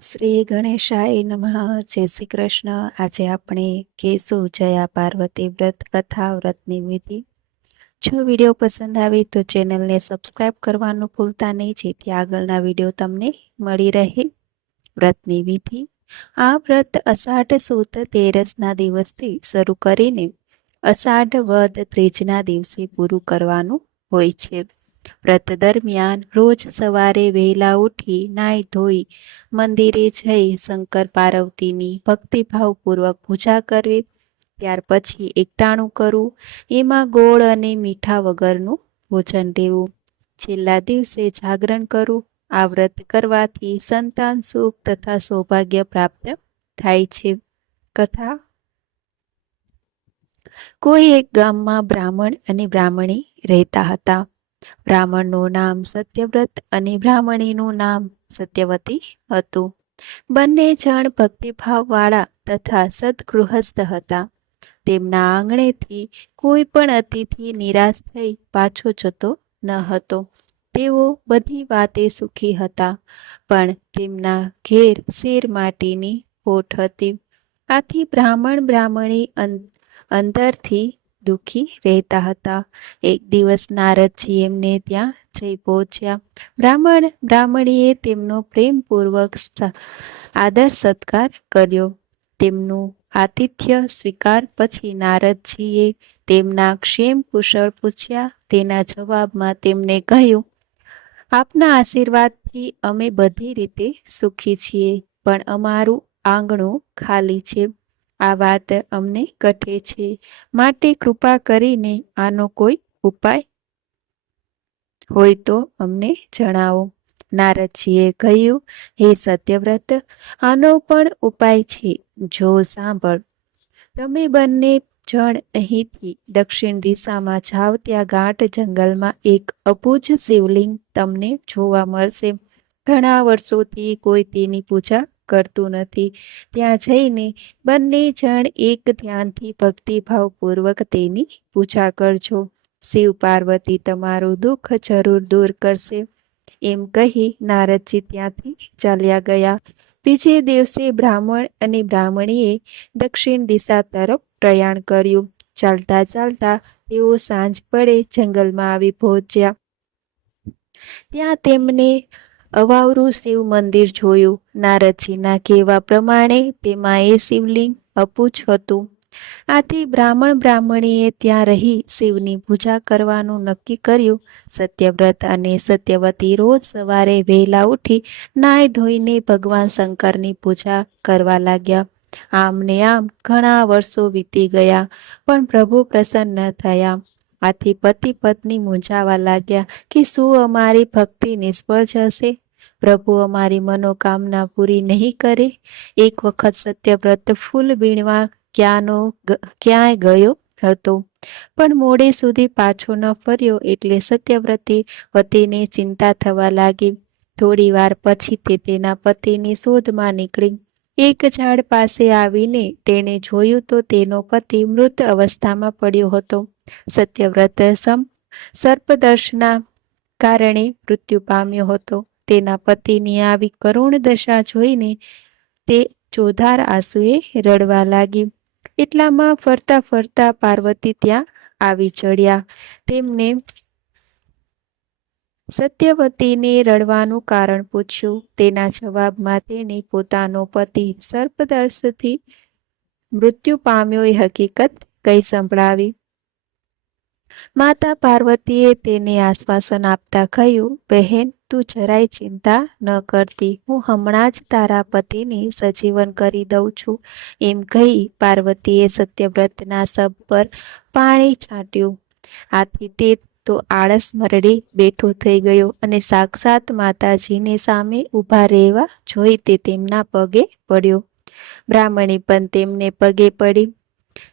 શ્રી ગણેશાય નમઃ. જય શ્રી કૃષ્ણ. આજે આપણે કેશુ જયા પાર્વતી વ્રત, કથા વ્રતની વિધિ. જો વીડિયો પસંદ આવે તો ચેનલને સબસ્ક્રાઇબ કરવાનું ભૂલતા નહીં, જેથી આગળના વીડિયો તમને મળી રહે. વ્રતની વિધિ. આ વ્રત અષાઢ, સુદ, તેરસના દિવસથી શરૂ કરીને અષાઢ, વદ, ત્રીજના દિવસે પૂરું કરવાનું હોય છે. વ્રત દરમિયાન રોજ સવારે વહેલા ઉઠી નાઈ ધોઈ મંદિરે જઈ શંકર પાર્વતીની ભક્તિભાવપૂર્વક પૂજા કરવી, ત્યાર પછી એકટાણું કરવું, એમાં ગોળ અને મીઠા વગરનું ભોજન લેવું છેલ્લા દિવસે જાગરણ કરવું, આ વ્રત કરવાથી સંતાન સુખ તથા સૌભાગ્ય પ્રાપ્ત થાય છે. કથા. કોઈ એક ગામમાં બ્રાહ્મણ અને બ્રાહ્મણી રહેતા હતા. બ્રાહ્મણનું નામ સત્યવ્રત અને બ્રાહ્મણીનું નામ સત્યવતી હતું. બંને જણ ભક્તિભાવવાળા તથા સદગૃહસ્થ હતા. તેમના આંગણેથી કોઈ પણ અતિથિ નિરાશ થઈ પાછો જતો ન હતો. તેઓ બધી વાતે સુખી હતા, પણ તેમના ઘેર શેર માટીની ખોટ હતી. આથી બ્રાહ્મણ બ્રાહ્મણી અંદરથી દુઃખી રહેતા હતા. એક દિવસ નારદજી એમને ત્યાં જઈ પહોંચ્યા. બ્રાહ્મણ, બ્રાહ્મણીએ તેમનો પ્રેમપૂર્વક આદર સત્કાર કર્યો. તેમનું આતિથ્ય સ્વીકાર પછી નારદજીએ તેમના ક્ષેમ કુશળ પૂછ્યા. તેના જવાબમાં તેમને કહ્યું, આપના આશીર્વાદથી અમે બધી રીતે સુખી છીએ, પણ અમારું આંગણું ખાલી છે. આ વાત અમને કઠે છે. માટે કૃપા કરીને આનો કોઈ ઉપાય હોય તો અમને જણાવો. નારદજીએ કહ્યું, હે સત્યવ્રત, આનો પણ ઉપાય છે. જો સાંભળ. તમે બંને જણ અહીંથી દક્ષિણ દિશામાં જાવ ત્યાં ગાંઠ જંગલમાં એક અબુજ શિવલિંગ તમને જોવા મળશે. ઘણા વર્ષોથી કોઈ તેની પૂજા કરતું નથી. ત્યાં જઈને બંને જણ એક ધ્યાનથી ભક્તિભાવપૂર્વક તેની પૂજા કરજો. શિવ પાર્વતી તમારું દુઃખ જરૂર દૂર કરશે. એમ કહી નારદજી ત્યાંથી ચાલ્યા ગયા. બીજે દિવસે બ્રાહ્મણ અને બ્રાહ્મણીએ દક્ષિણ દિશા તરફ પ્રયાણ કર્યું. ચાલતા ચાલતા તેઓ સાંજ પડે જંગલમાં આવી પહોંચ્યા. ત્યાં તેમને અવાવરું શિવ મંદિર જોયું. નારદજીના કહેવા પ્રમાણે તેમાં એ શિવલિંગ અપૂચ હતું. આથી બ્રાહ્મણ બ્રાહ્મણીએ ત્યાં રહી શિવની પૂજા કરવાનું નક્કી કર્યું. સત્યવ્રત અને સત્યવતી રોજ સવારે વહેલા ઉઠી નાય ધોઈને ભગવાન શંકરની પૂજા કરવા લાગ્યા. આમ ને આમ ઘણા વર્ષો વીતી ગયા, પણ પ્રભુ પ્રસન્ન થયા. આથી પતિ પત્ની મૂંઝાવા લાગ્યા કે શું અમારી ભક્તિ નિષ્ફળ જશે? પ્રભુ અમારી મનોકામના પૂરી નહીં કરે. એક વખત સત્યવ્રત ફૂલ વીણવા ક્યાંનો ક્યાંય ગયો હતો. પણ મોડે સુધી પાછો ન ફર્યો એટલે સત્યવ્રતી પતિને ચિંતા થવા લાગી. થોડી વાર પછી તે તેના પતિની શોધમાં નીકળી. એક ઝાડ પાસે આવીને તેણે જોયું તો તેનો પતિ મૃત અવસ્થામાં પડ્યો હતો. સત્યવ્રત સમ, સર્પદર્શના કારણે મૃત્યુ પામ્યો હતો. તેના પતિની આવી કરુણ દશા જોઈને તે ચોધાર આંસુએ રડવા લાગી. એટલામાં ફરતા ફરતા પાર્વતી ત્યાં આવી ચડ્યા. તેમને સત્યવતીને રડવાનું કારણ પૂછ્યું. તેના જવાબમાં તેણે પોતાનો પતિ સર્પદર્શથી મૃત્યુ પામ્યો એ હકીકત કઈ સંભળાવી. માતા પાર્વતીએ તેને આશ્વાસન આપતા કહ્યું, બહેન, તું જરાય ચિંતા ન કરતી. હું હમણાં જ તારા પતિને સજીવન કરી દઉં છું. એમ કહી પાર્વતીએ સત્યવ્રતના સબ પર પાણી છાંટ્યું. આથી તે તો આળસ મરડી બેઠો થઈ ગયો અને સાક્ષાત માતાજીને સામે ઊભા રહેવા જોઈ તે તેમના પગે પડ્યો. બ્રાહ્મણી પણ તેમને પગે પડી.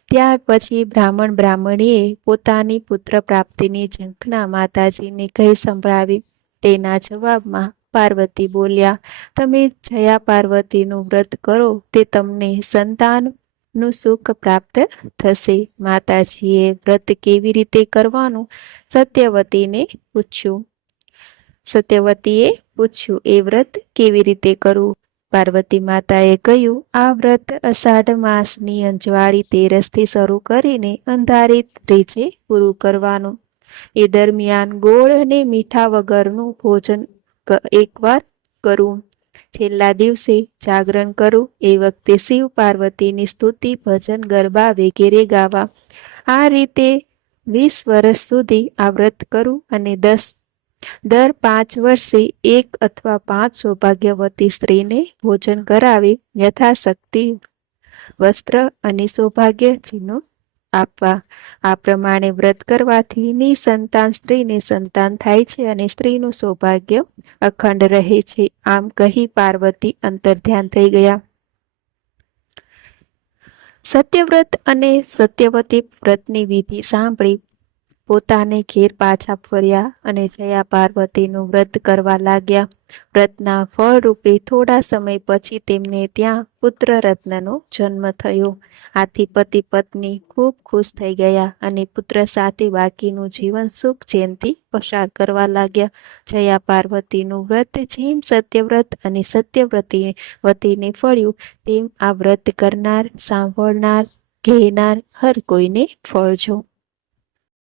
ત્યાર પછી બ્રાહ્મણ બ્રાહ્મણીએ પોતાની પુત્ર પ્રાપ્તિની ઝંખના માતાજીને કહી સંભળાવી. તેના જવાબમાં પાર્વતી બોલ્યા, તમે જયા પાર્વતીનું વ્રત કરો, તે તમને સંતાનનું સુખ પ્રાપ્ત થશે. માતાજીએ વ્રત કેવી રીતે કરવાનું? સત્યવતીને પૂછ્યું. સત્યવતીએ પૂછ્યું, એ વ્રત કેવી રીતે કરવું? પાર્વતી માતાએ કહ્યું, આ વ્રત અષાઢ માસની અંજવાળી તેરસથી શરૂ કરીને અંધારિત ત્રીજે પૂરું કરવાનું. એ દરમિયાન ગોળ અને મીઠા વગરનું ભોજન એકવાર કરવું છેલ્લા દિવસે જાગરણ કરવું એ વખતે શિવ પાર્વતીની સ્તુતિ, ભજન, ગરબા વગેરે ગાવા. આ રીતે વીસ વર્ષ સુધી આ વ્રત કરવું અને દસ દર પાંચ વર્ષે એક અથવા પાંચ સૌભાગ્યવતી સ્ત્રીને ભોજન કરાવી યથાશક્તિ વસ્ત્ર અને સૌભાગ્ય ચિહ્નો આપવા. આ પ્રમાણે વ્રત કરવાથી નિસંતાન સ્ત્રીને સંતાન થાય છે અને સ્ત્રીનું સૌભાગ્ય અખંડ રહે છે. આમ કહી પાર્વતી અંતર્ધ્યાન થઈ ગયા. સત્યવ્રત અને સત્યવતી વ્રતની વિધિ સાંભળી પોતાને ઘેર પાછા ફર્યા અને જયા પાર્વતીનું વ્રત કરવા લાગ્યા. વ્રતના ફળ રૂપે થોડા સમય પછી તેમને ત્યાં પુત્ર રત્નનો જન્મ થયો. આથી પતિ પત્ની ખૂબ ખુશ થઈ ગયા અને પુત્ર સાથે બાકીનું જીવન સુખ જયંતી પસાર કરવા લાગ્યા. જયા પાર્વતીનું વ્રત જેમ સત્યવ્રત અને સત્યવ્રતી વતીને ફળ્યું, તેમ આ વ્રત કરનાર, સાંભળનાર કહેનાર હર કોઈને ફળજો.